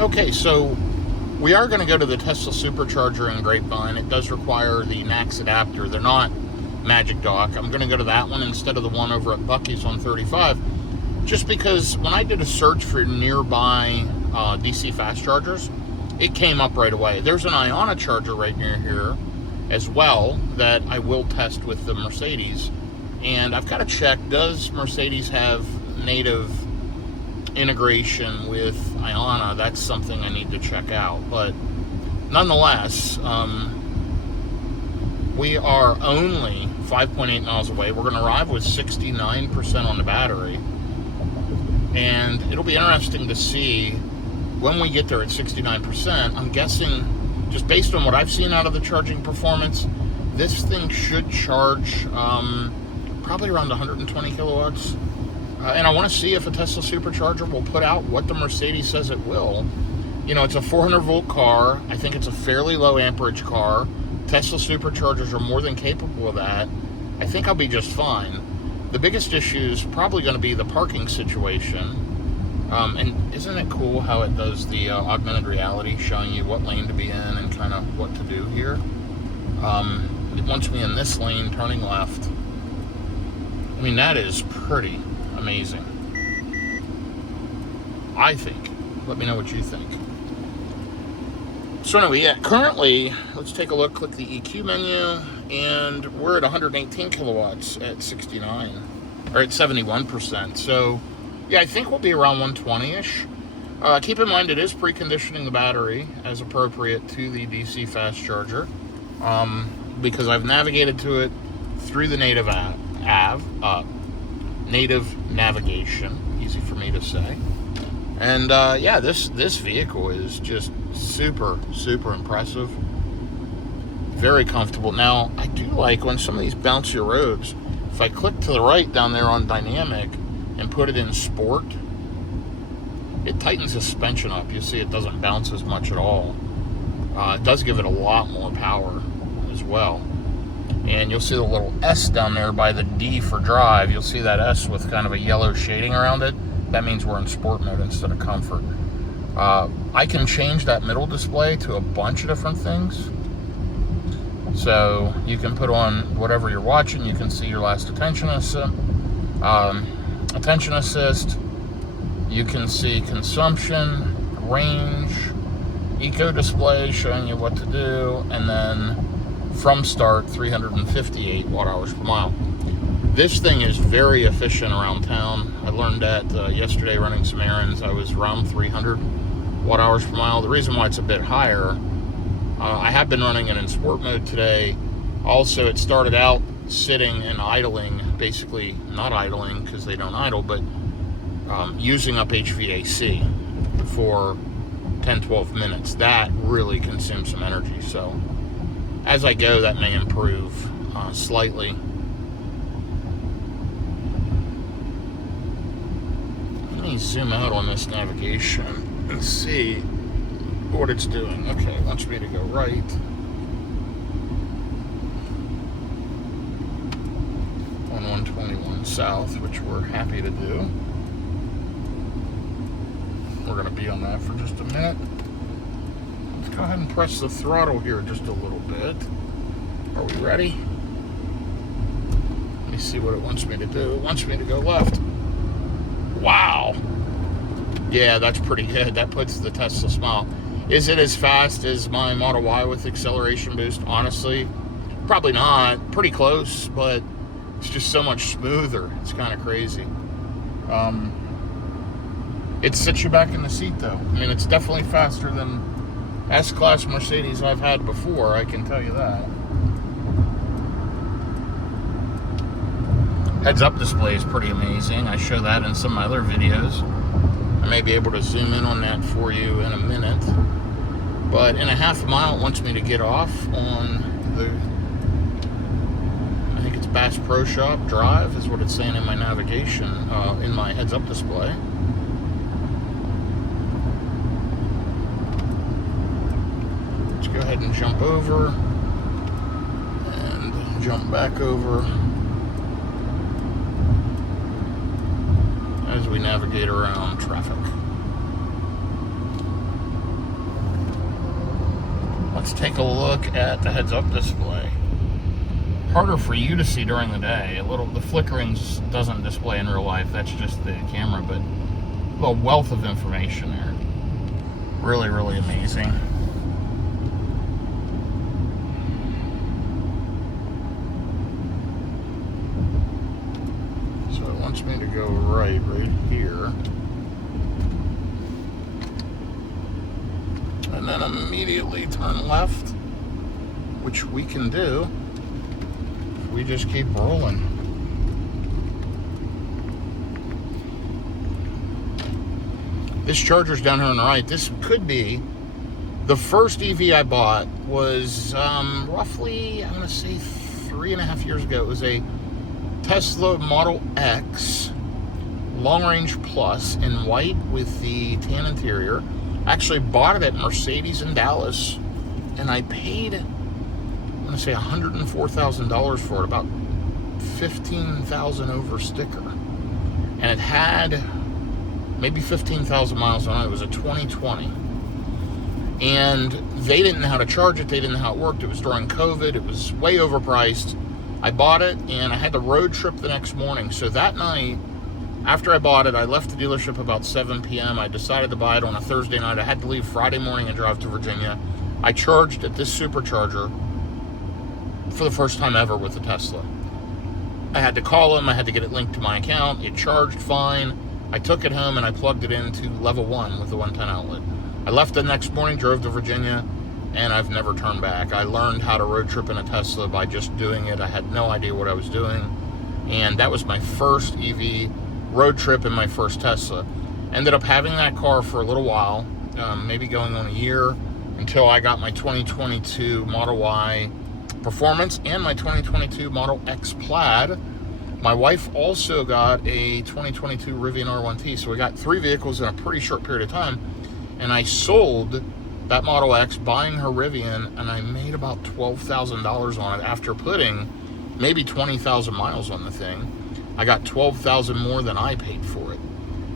Okay, so we are going to go to the Tesla Supercharger in Grapevine. It does require the NACS adapter. They're not Magic Dock. I'm going to go to that one instead of the one over at Buc-ee's on 35, just because when I did a search for nearby DC fast chargers, it came up right away. There's an Iona charger right near here as well that I will test with the Mercedes. And I've got to check, does Mercedes have native integration with Iona? That's something I need to check out. But nonetheless, we are only 5.8 miles away. We're going to arrive with 69% on the battery. And it'll be interesting to see when we get there at 69%. I'm guessing, just based on what I've seen out of the charging performance, this thing should charge probably around 120 kilowatts. And I want to see if a Tesla Supercharger will put out what the Mercedes says it will. You know, it's a 400 volt car. I think it's a fairly low amperage car. Tesla Superchargers are more than capable of that. I think I'll be just fine. The biggest issue is probably going to be the parking situation. And isn't it cool how it does the augmented reality, showing you what lane to be in and kind of what to do here? It wants me in this lane, turning left. I mean, that is pretty amazing, I think. Let me know what you think. So anyway, yeah, currently, let's take a look, click the EQ menu, and we're at 118 kilowatts at 69, or at 71%. So, yeah, I think we'll be around 120-ish. Keep in mind, it is preconditioning the battery as appropriate to the DC fast charger, because I've navigated to it through the native native navigation, easy for me to say. And yeah, this vehicle is just super impressive, very comfortable. Now I do like on some of these bouncier roads, if I click to the right down there on dynamic and put it in sport, it tightens the suspension up. You see it doesn't bounce as much at all. It does give it a lot more power as well. And you'll see the little S down there by the D for drive. You'll see that S with kind of a yellow shading around it. That means we're in sport mode instead of comfort. I can change that middle display to a bunch of different things. So you can put on whatever you're watching. You can see your last attention assist. You can see consumption, range, eco display showing you what to do, and then from start, 358 watt-hours per mile. This thing is very efficient around town. I learned that yesterday running some errands. I was around 300 watt-hours per mile. The reason why it's a bit higher, I have been running it in sport mode today. Also, it started out sitting and idling, basically not idling because they don't idle, but using up HVAC for 10-12 minutes. That really consumes some energy. So as I go, that may improve slightly. Let me zoom out on this navigation and see what it's doing. Okay, it wants me to go right. On 121 south, which we're happy to do. We're going to be on that for just a minute. Let's go ahead and press the throttle here just a little bit. Are we ready? Let me see what it wants me to do. It wants me to go left. Wow. Yeah, that's pretty good. That puts the Tesla smile. Is it as fast as my Model Y with acceleration boost? Honestly, probably not. Pretty close, but it's just so much smoother. It's kind of crazy. It sits you back in the seat, though. I mean, it's definitely faster than S-Class Mercedes I've had before, I can tell you that. Heads-up display is pretty amazing. I show that in some of my other videos. I may be able to zoom in on that for you in a minute. But in a half mile, it wants me to get off on the, I think it's Bass Pro Shop Drive is what it's saying in my navigation, in my heads-up display. Let's go ahead and jump over and jump back over as we navigate around traffic. Let's take a look at the heads-up display. Harder for you to see during the day. The flickering doesn't display in real life. That's just the camera, but a wealth of information there. Really, really amazing. So it wants me to go right here. And then immediately turn left, which we can do. We just keep rolling. This charger's down here on the right. This could be the first EV I bought. Was roughly, I'm going to say 3.5 years ago. It was a Tesla Model X Long Range Plus in white with the tan interior. I actually bought it at Mercedes in Dallas, and I paid, I'm going to say $104,000 for it, about $15,000 over sticker. And it had maybe 15,000 miles on it. It was a 2020. And they didn't know how to charge it. They didn't know how it worked. It was during COVID. It was way overpriced. I bought it, and I had the road trip the next morning. So that night, after I bought it, I left the dealership about 7 p.m. I decided to buy it on a Thursday night. I had to leave Friday morning and drive to Virginia. I charged at this Supercharger for the first time ever with the Tesla. I had to call them. I had to get it linked to my account. It charged fine. I took it home and I plugged it into level 1 with the 110 outlet. I left the next morning, drove to Virginia, and I've never turned back. I learned how to road trip in a Tesla by just doing it. I had no idea what I was doing. And that was my first EV road trip in my first Tesla. Ended up having that car for a little while, maybe going on a year, until I got my 2022 Model Y Performance and my 2022 Model X Plaid. My wife also got a 2022 Rivian R1T, so we got 3 vehicles in a pretty short period of time. And I sold that Model X, buying her Rivian, and I made about $12,000 on it after putting maybe 20,000 miles on the thing. I got $12,000 more than I paid for it,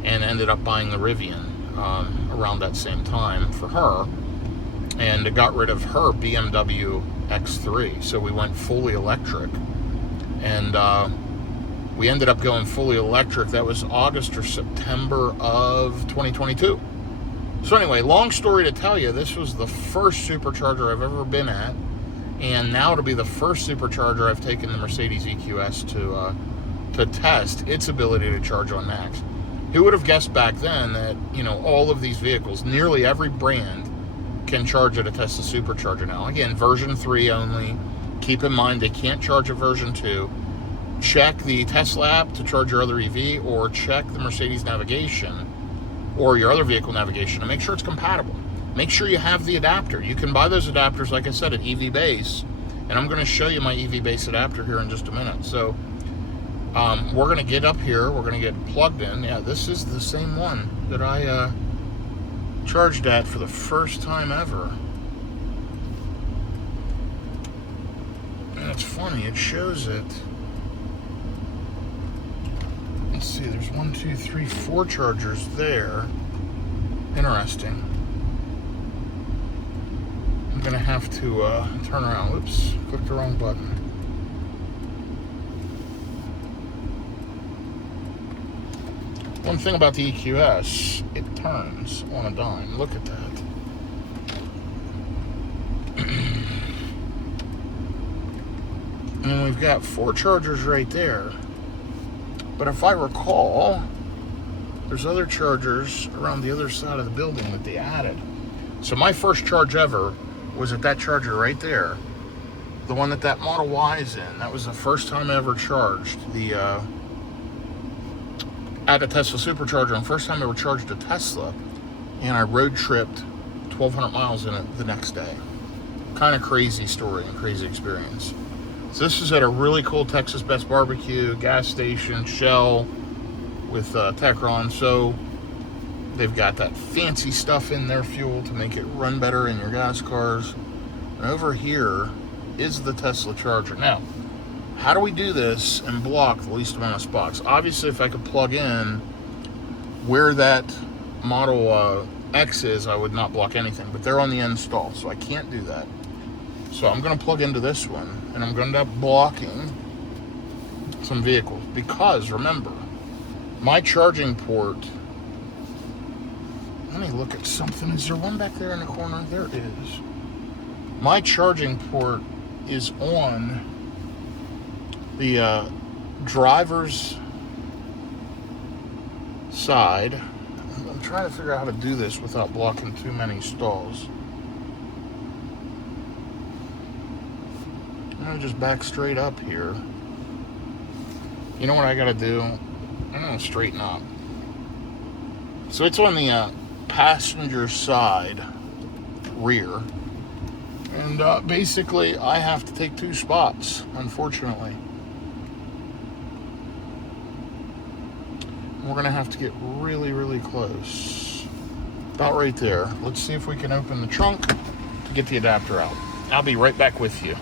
and ended up buying the Rivian around that same time for her, and got rid of her BMW X3. So we went fully electric, and we ended up going fully electric. That was August or September of 2022. So anyway, long story to tell you, this was the first Supercharger I've ever been at, and now it'll be the first Supercharger I've taken the Mercedes EQS to test its ability to charge on NACS. Who would have guessed back then that, all of these vehicles, nearly every brand, can charge at a Tesla Supercharger now. Again, version 3 only. Keep in mind they can't charge at version 2. Check the Tesla app to charge your other EV, or check the Mercedes navigation or your other vehicle navigation to make sure it's compatible. Make sure you have the adapter. You can buy those adapters, like I said, at EvBase, and I'm going to show you my EvBase adapter here in just a minute. So we're going to get up here, we're going to get plugged in. Yeah, this is the same one that I charged at for the first time ever. And it's funny, it shows it. Let's see, there's 1, 2, 3, 4 chargers there. Interesting. I'm going to have to turn around. Whoops, clicked the wrong button. One thing about the EQS, it turns on a dime. Look at that. And we've got 4 chargers right there. But if I recall, there's other chargers around the other side of the building that they added. So my first charge ever was at that charger right there. The one that Model Y is in. That was the first time I ever charged at a Tesla Supercharger, and first time I ever charged a Tesla, and I road tripped 1,200 miles in it the next day. Kind of crazy story and crazy experience. So this is at a really cool Texas Best Barbecue, gas station, Shell, with Techron. So they've got that fancy stuff in their fuel to make it run better in your gas cars. And over here is the Tesla charger. Now, how do we do this and block the least amount of spots? Obviously, if I could plug in where that Model X is, I would not block anything. But they're on the install, so I can't do that. So I'm going to plug into this one, and I'm going to end up blocking some vehicles. Because, remember, my charging port... Let me look at something. Is there one back there in the corner? There is. My charging port is on the driver's side. I'm trying to figure out how to do this without blocking too many stalls. I'm going to just back straight up here. You know what I got to do? I'm going to straighten up. So it's on the passenger side rear. And basically, I have to take 2 spots, unfortunately. We're going to have to get really, really close. About right there. Let's see if we can open the trunk to get the adapter out. I'll be right back with you.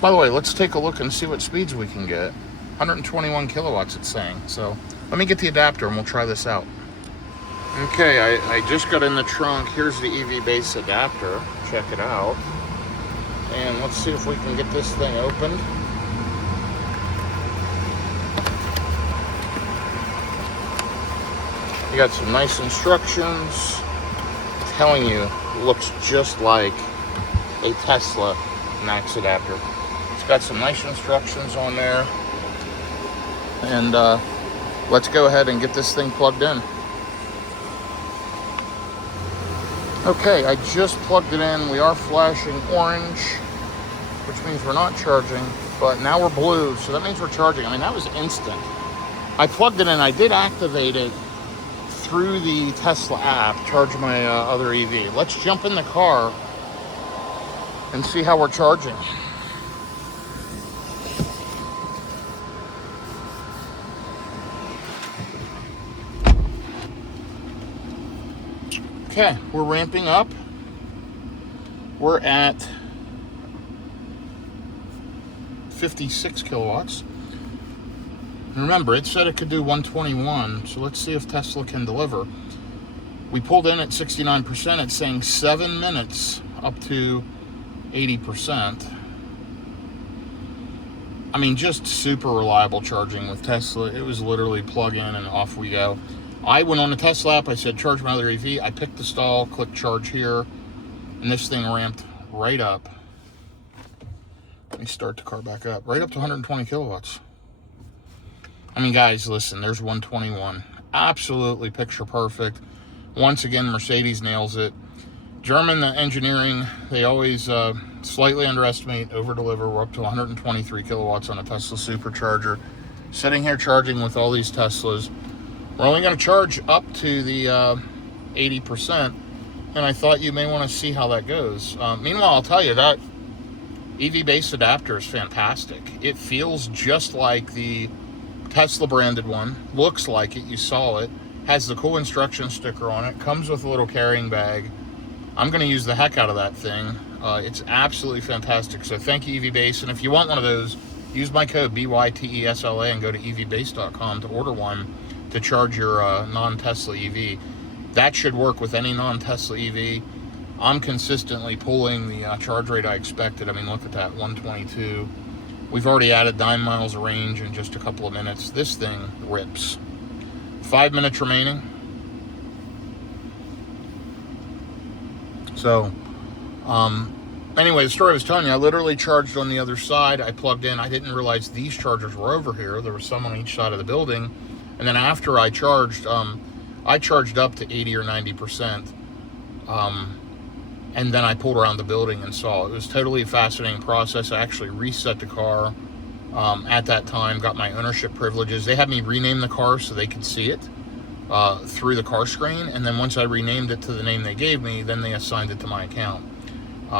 By the way, let's take a look and see what speeds we can get. 121 kilowatts, it's saying. So let me get the adapter and we'll try this out. Okay, I just got in the trunk. Here's the EvBase adapter. Check it out. And let's see if we can get this thing opened. You got some nice instructions. I'm telling you, it looks just like a Tesla NACS adapter. It's got some nice instructions on there. And let's go ahead and get this thing plugged in. Okay, I just plugged it in. We are flashing orange, which means we're not charging, but now we're blue, so that means we're charging. I mean, that was instant. I plugged it in. I did activate it through the Tesla app, charge my other EV. Let's jump in the car and see how we're charging. Okay, we're ramping up. We're at 56 kilowatts. And remember, it said it could do 121, so let's see if Tesla can deliver. We pulled in at 69%. It's saying 7 minutes up to 80%. I mean, just super reliable charging with Tesla. It was literally plug in and off we go. I went on the Tesla app, I said charge my other EV, I picked the stall, clicked charge here, and this thing ramped right up. Let me start the car back up, right up to 120 kilowatts. I mean, guys, listen, there's 121. Absolutely picture perfect. Once again, Mercedes nails it. German engineering, they always slightly underestimate, over-deliver. We're up to 123 kilowatts on a Tesla Supercharger. Sitting here charging with all these Teslas. We're only going to charge up to the 80%, and I thought you may want to see how that goes. Meanwhile, I'll tell you that EvBase adapter is fantastic. It feels just like the Tesla branded one. Looks like it. You saw it. Has the cool instruction sticker on it. Comes with a little carrying bag. I'm going to use the heck out of that thing. It's absolutely fantastic. So thank you, EvBase. And if you want one of those, use my code BYTESLA and go to evbase.com to order one to charge your non-Tesla EV. That should work with any non-Tesla EV. I'm consistently pulling the charge rate I expected. I mean, look at that, 122. We've already added 9 miles of range in just a couple of minutes. This thing rips. 5 minutes remaining. So, anyway, the story I was telling you, I literally charged on the other side. I plugged in. I didn't realize these chargers were over here. There was some on each side of the building. And then after I charged up to 80 or 90%. And then I pulled around the building and saw. It was totally a fascinating process. I actually reset the car at that time, got my ownership privileges. They had me rename the car so they could see it through the car screen. And then once I renamed it to the name they gave me, then they assigned it to my account.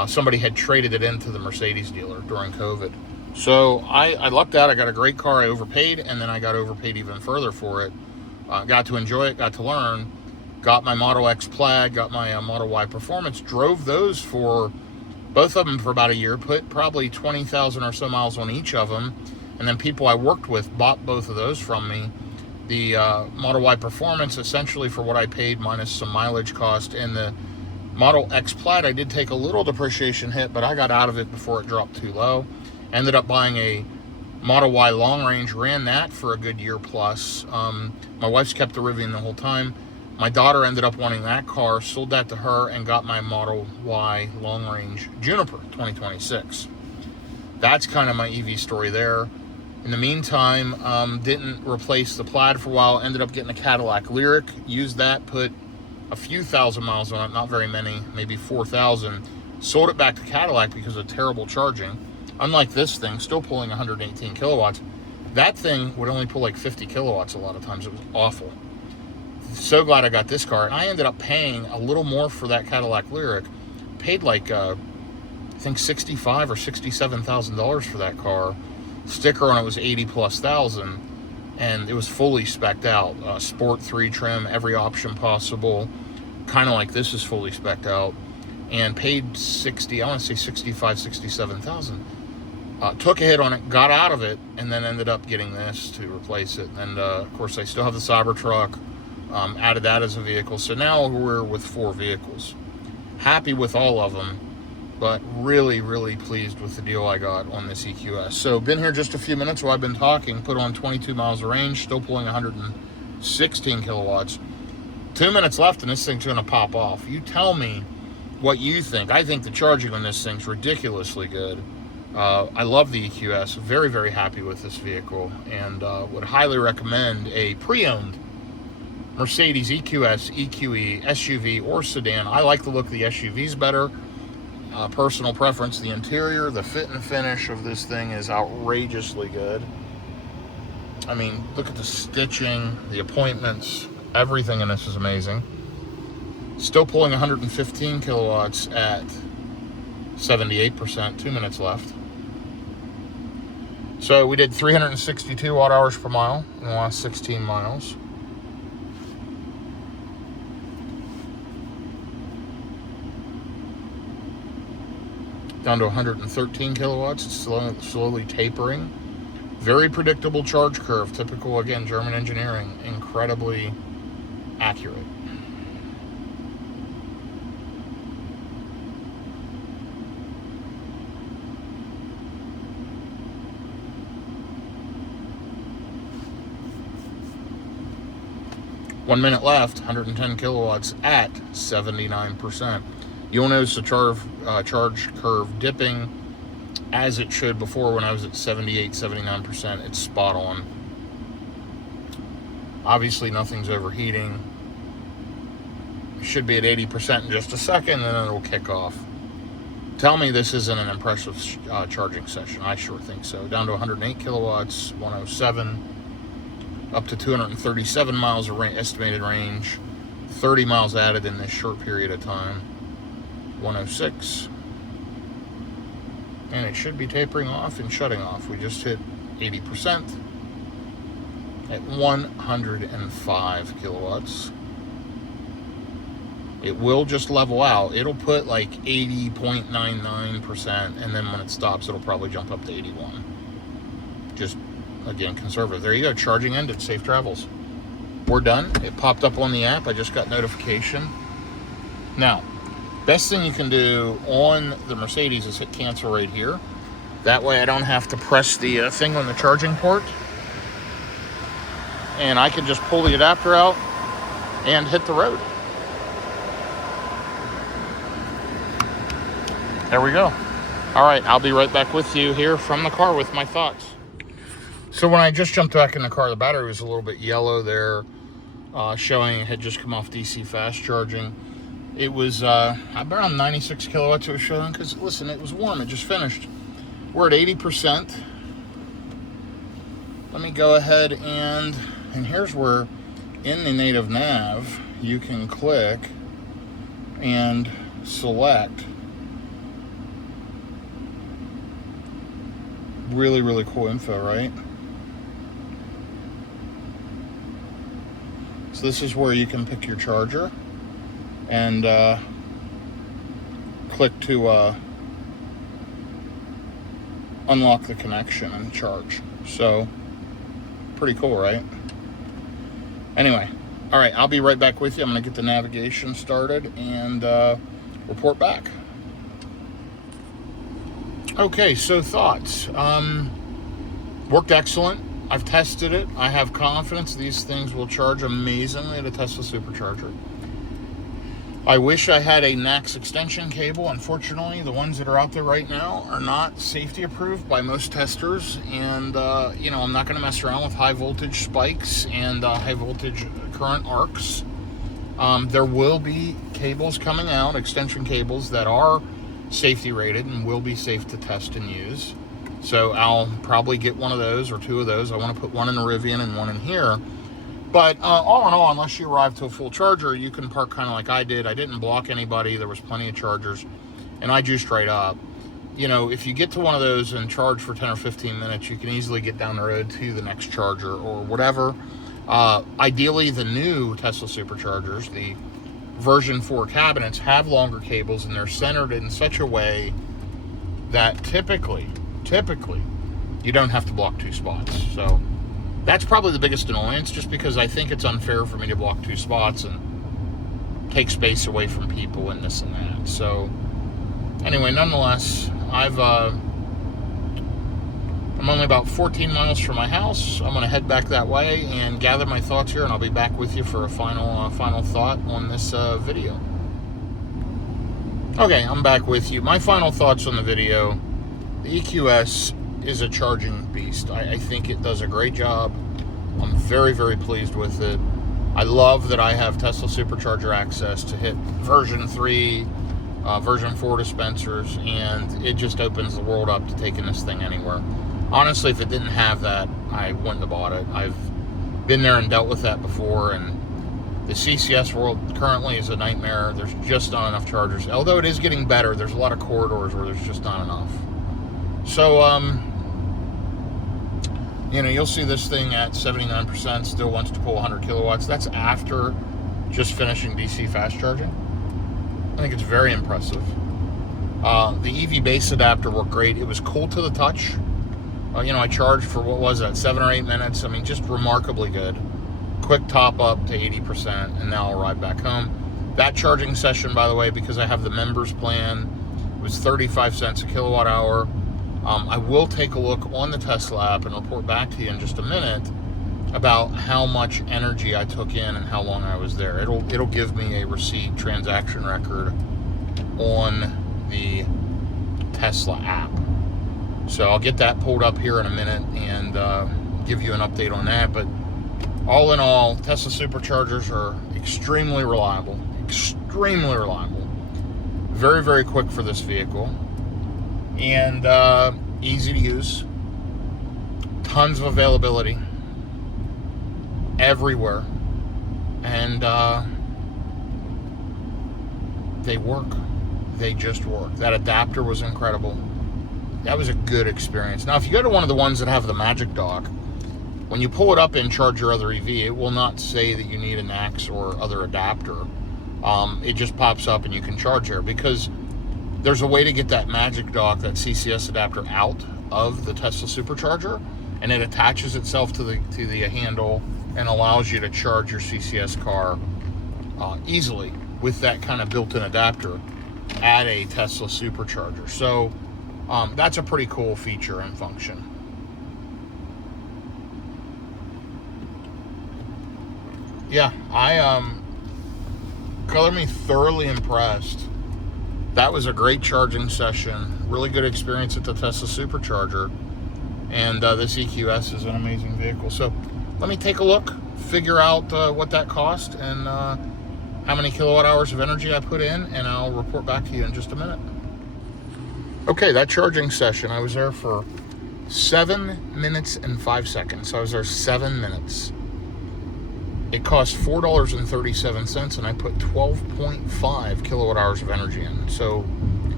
Somebody had traded it into the Mercedes dealer during COVID. So I lucked out. I got a great car. I overpaid, and then I got overpaid even further for it. Got to enjoy it, got to learn. Got my Model X Plaid, got my Model Y Performance. Drove those for, both of them for about a year. Put probably 20,000 or so miles on each of them. And then people I worked with bought both of those from me. The Model Y Performance, essentially for what I paid minus some mileage cost, and the Model X Plaid, I did take a little depreciation hit, but I got out of it before it dropped too low. Ended up buying a Model Y long range, ran that for a good year plus. My wife's kept the Rivian the whole time. My daughter ended up wanting that car, sold that to her, and got my Model Y long range Juniper 2026. That's kind of my EV story there. In the meantime, didn't replace the Plaid for a while, ended up getting a Cadillac Lyriq, used that, put a few thousand miles on it, not very many, maybe 4,000. Sold it back to Cadillac because of terrible charging. Unlike this thing, still pulling 118 kilowatts. That thing would only pull like 50 kilowatts a lot of times. It was awful. So glad I got this car. And I ended up paying a little more for that Cadillac Lyriq. Paid like, I think $65,000 or $67,000 for that car. Sticker on it was 80 plus thousand, and it was fully spec'd out. Sport 3 trim, every option possible, kind of like this is fully spec'd out, and paid 60, I want to say 65, 67,000. Took a hit on it, got out of it, and then ended up getting this to replace it. And of course, I still have the Cybertruck, added that as a vehicle. So now we're with 4 vehicles. Happy with all of them, but really, really pleased with the deal I got on this EQS. So been here just a few minutes while I've been talking, put on 22 miles of range, still pulling 116 kilowatts. 2 minutes left and this thing's gonna pop off. You tell me what you think. I think the charging on this thing's ridiculously good. I love the EQS, very, very happy with this vehicle, and would highly recommend a pre-owned Mercedes EQS, EQE, SUV, or sedan. I like the look of the SUVs better. Personal preference. The interior, the fit and finish of this thing is outrageously good. I mean, look at the stitching, the appointments, everything in this is amazing. Still pulling 115 kilowatts at 78%, 2 minutes left. So we did 362 watt hours per mile in the last 16 miles. Down to 113 kilowatts. It's slowly tapering. Very predictable charge curve. Typical, again, German engineering. Incredibly accurate. One minute left, 110 kilowatts at 79%. You'll notice the charge curve dipping as it should before when I was at 78, 79%. It's spot on. Obviously, nothing's overheating. Should be at 80% in just a second, and then it'll kick off. Tell me this isn't an impressive charging session. I sure think so. Down to 108 kilowatts, 107, up to 237 miles of estimated range, 30 miles added in this short period of time. 106, and it should be tapering off and shutting off. We just hit 80% at 105 kilowatts. It will just level out. It'll put like 80.99%, and then when it stops, it'll probably jump up to 81. Just, again, conservative. There you go, charging ended, safe travels. We're done. It popped up on the app. I just got notification. Now, best thing you can do on the Mercedes is hit cancel right here. That way I don't have to press the thing on the charging port. And I can just pull the adapter out and hit the road. There we go. All right, I'll be right back with you here from the car with my thoughts. So when I just jumped back in the car, the battery was a little bit yellow there, showing it had just come off DC fast charging. It was around 96 kilowatts it was showing, because, listen, it was warm. It just finished. We're at 80%. Let me go ahead and here's where, in the native nav, you can click and select. Really, really cool info, right? So this is where you can pick your charger and click to unlock the connection and charge. So, pretty cool, right? Anyway, all right, I'll be right back with you. I'm going to get the navigation started, and report back. Okay, so thoughts. Worked excellent. I've tested it. I have confidence these things will charge amazingly at a Tesla Supercharger. I wish I had a NACS extension cable. Unfortunately, the ones that are out there right now are not safety approved by most testers. And, I'm not going to mess around with high voltage spikes and high voltage current arcs. There will be cables coming out, extension cables that are safety rated and will be safe to test and use. So I'll probably get one of those or two of those. I want to put one in the Rivian and one in here. But all in all, unless you arrive to a full charger, you can park kind of like I did. I didn't block anybody. There was plenty of chargers, and I juiced right up. If you get to one of those and charge for 10 or 15 minutes, you can easily get down the road to the next charger or whatever. Ideally, the new Tesla Superchargers, the version 4 cabinets, have longer cables, and they're centered in such a way that typically, you don't have to block 2 spots. So that's probably the biggest annoyance, just because I think it's unfair for me to block 2 spots and take space away from people and this and that. So anyway, nonetheless, I'm only about 14 miles from my house. I'm going to head back that way and gather my thoughts here, and I'll be back with you for a final thought on this video. Okay, I'm back with you. My final thoughts on the video. The EQS is a charging beast. I think it does a great job. I'm very, very pleased with it. I love that I have Tesla Supercharger access to hit version 3, version 4 dispensers, and it just opens the world up to taking this thing anywhere. Honestly, if it didn't have that, I wouldn't have bought it. I've been there and dealt with that before, and the CCS world currently is a nightmare. There's just not enough chargers. Although it is getting better, there's a lot of corridors where there's just not enough. So, you'll see this thing at 79%, still wants to pull 100 kilowatts. That's after just finishing DC fast charging. I think it's very impressive. The EvBase adapter worked great. It was cool to the touch. I charged for, 7 or 8 minutes. I mean, just remarkably good. Quick top up to 80%, and now I'll ride back home. That charging session, by the way, because I have the members plan, was 35 cents a kilowatt hour. I will take a look on the Tesla app and report back to you in just a minute about how much energy I took in and how long I was there. It'll give me a receipt transaction record on the Tesla app. So I'll get that pulled up here in a minute and give you an update on that. But all in all, Tesla Superchargers are extremely reliable. Extremely reliable. Very, very quick for this vehicle. And easy to use. Tons of availability everywhere. And they work. They just work. That adapter was incredible. That was a good experience. Now, if you go to one of the ones that have the Magic Dock, when you pull it up and charge your other EV, it will not say that you need a NACS or other adapter. It just pops up and you can charge there, because there's a way to get that Magic Dock, that CCS adapter, out of the Tesla Supercharger, and it attaches itself to the handle and allows you to charge your CCS car easily with that kind of built-in adapter at a Tesla Supercharger. So that's a pretty cool feature and function. Yeah, color me thoroughly impressed. That was a great charging session. Really good experience at the Tesla Supercharger. And this EQS is an amazing vehicle. So let me take a look, figure out what that cost and how many kilowatt hours of energy I put in, and I'll report back to you in just a minute. Okay, that charging session, I was there for 7 minutes and 5 seconds. So I was there 7 minutes. It cost $4.37, and I put 12.5 kilowatt hours of energy in. So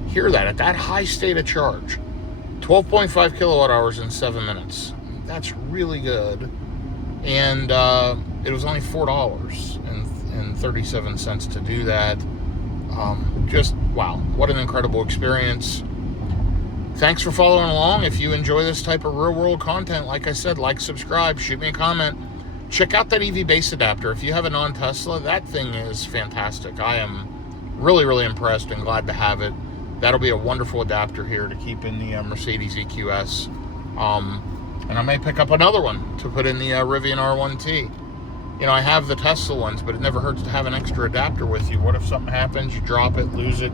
hear that, at that high state of charge, 12.5 kilowatt hours in 7 minutes. That's really good. And it was only $4.37 to do that. Just, wow, what an incredible experience. Thanks for following along. If you enjoy this type of real-world content, like I said, like, subscribe, shoot me a comment. Check out that EvBase adapter. If you have a non-Tesla, that thing is fantastic. I am Really, really impressed and glad to have it. That'll be a wonderful adapter here to keep in the Mercedes EQS. And I may pick up another one to put in the Rivian R1T. You know, I have the Tesla ones, but it never hurts to have an extra adapter with you. What if something happens, you drop it, lose it?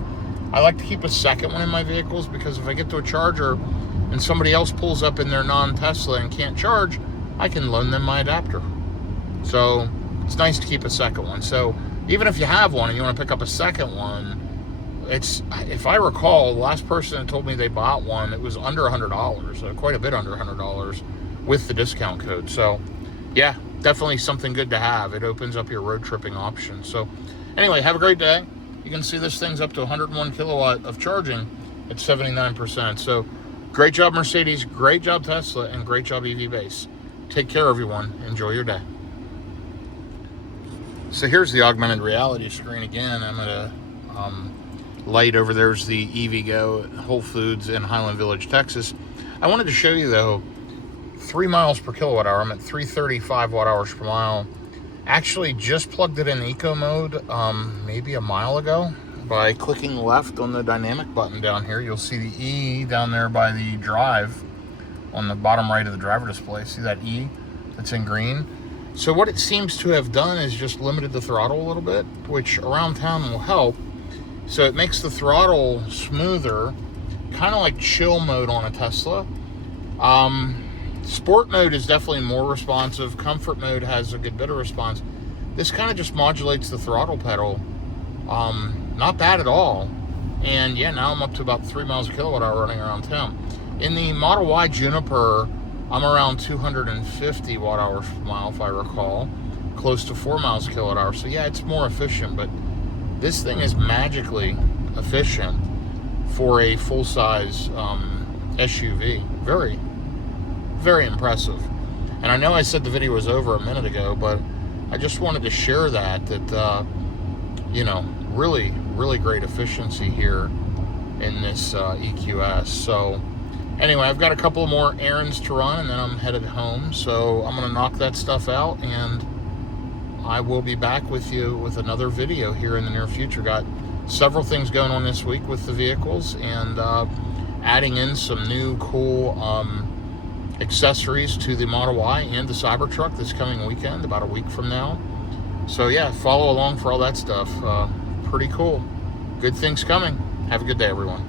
I like to keep a second one in my vehicles, because if I get to a charger and somebody else pulls up in their non-Tesla and can't charge, I can loan them my adapter. So it's nice to keep a second one. So even if you have one and you want to pick up a second one, it's, if I recall, the last person that told me they bought one, it was under $100, quite a bit under $100 with the discount code. So yeah, definitely something good to have. It opens up your road tripping options. So anyway, have a great day. You can see this thing's up to 101 kilowatt of charging at 79%. So great job, Mercedes, great job, Tesla, and great job, EvBase. Take care, everyone. Enjoy your day. So here's the augmented reality screen again. I'm at a light over there's the EVgo at Whole Foods in Highland Village, Texas. I wanted to show you though, 3 miles per kilowatt hour. I'm at 335 watt hours per mile. Actually just plugged it in eco mode maybe a mile ago by clicking left on the dynamic button down here. You'll see the E down there by the drive on the bottom right of the driver display. See that E that's in green? So what it seems to have done is just limited the throttle a little bit, which around town will help. So it makes the throttle smoother, kind of like chill mode on a Tesla. Sport mode is definitely more responsive. Comfort mode has a good bit of response. This kind of just modulates the throttle pedal. Not bad at all. And yeah, now I'm up to about 3 miles a kilowatt hour running around town. In the Model Y Juniper, I'm around 250 watt hours per mile, if I recall, close to 4 miles a kilowatt hour. So yeah, it's more efficient, but this thing is magically efficient for a full-size SUV. Very, very impressive. And I know I said the video was over a minute ago, but I just wanted to share that you know, really, really great efficiency here in this EQS. So anyway, I've got a couple more errands to run and then I'm headed home. So I'm gonna knock that stuff out and I will be back with you with another video here in the near future. Got several things going on this week with the vehicles and adding in some new cool accessories to the Model Y and the Cybertruck this coming weekend, about a week from now. So yeah, follow along for all that stuff. Pretty cool. Good things coming. Have a good day, everyone.